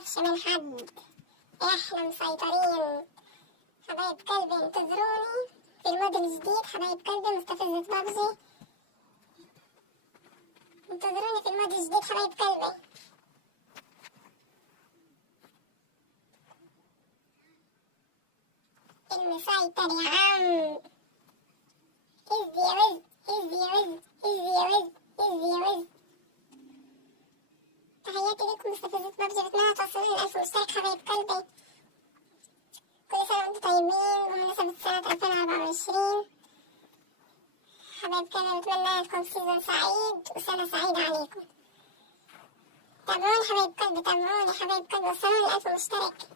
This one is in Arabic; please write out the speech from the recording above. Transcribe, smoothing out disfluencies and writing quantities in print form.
نخافش من حد، احنا مسيطرين. حبايب قلبي انتظروني في المود الجديد، حبايب قلبي مستفزة بابجي، انتظروني في المود الجديد حبايب قلبي. المسيطر يا عم، هز يا وز، هز يا وز، هز يا وز، هز يا وز. تحياتي لكم مستفزة بابجي، بتمنى توصلوني 1000 مشترك حبايب قلبي. كل سنة وانتم طيبين بمناسبة سنة 2024 حبايب قلبي، بتمنى لكم سيزون سعيد وسنة سعيدة عليكم. تابعوني حبايب قلبي، تابعوني حبايب قلبي، وصلوني 1000 مشترك.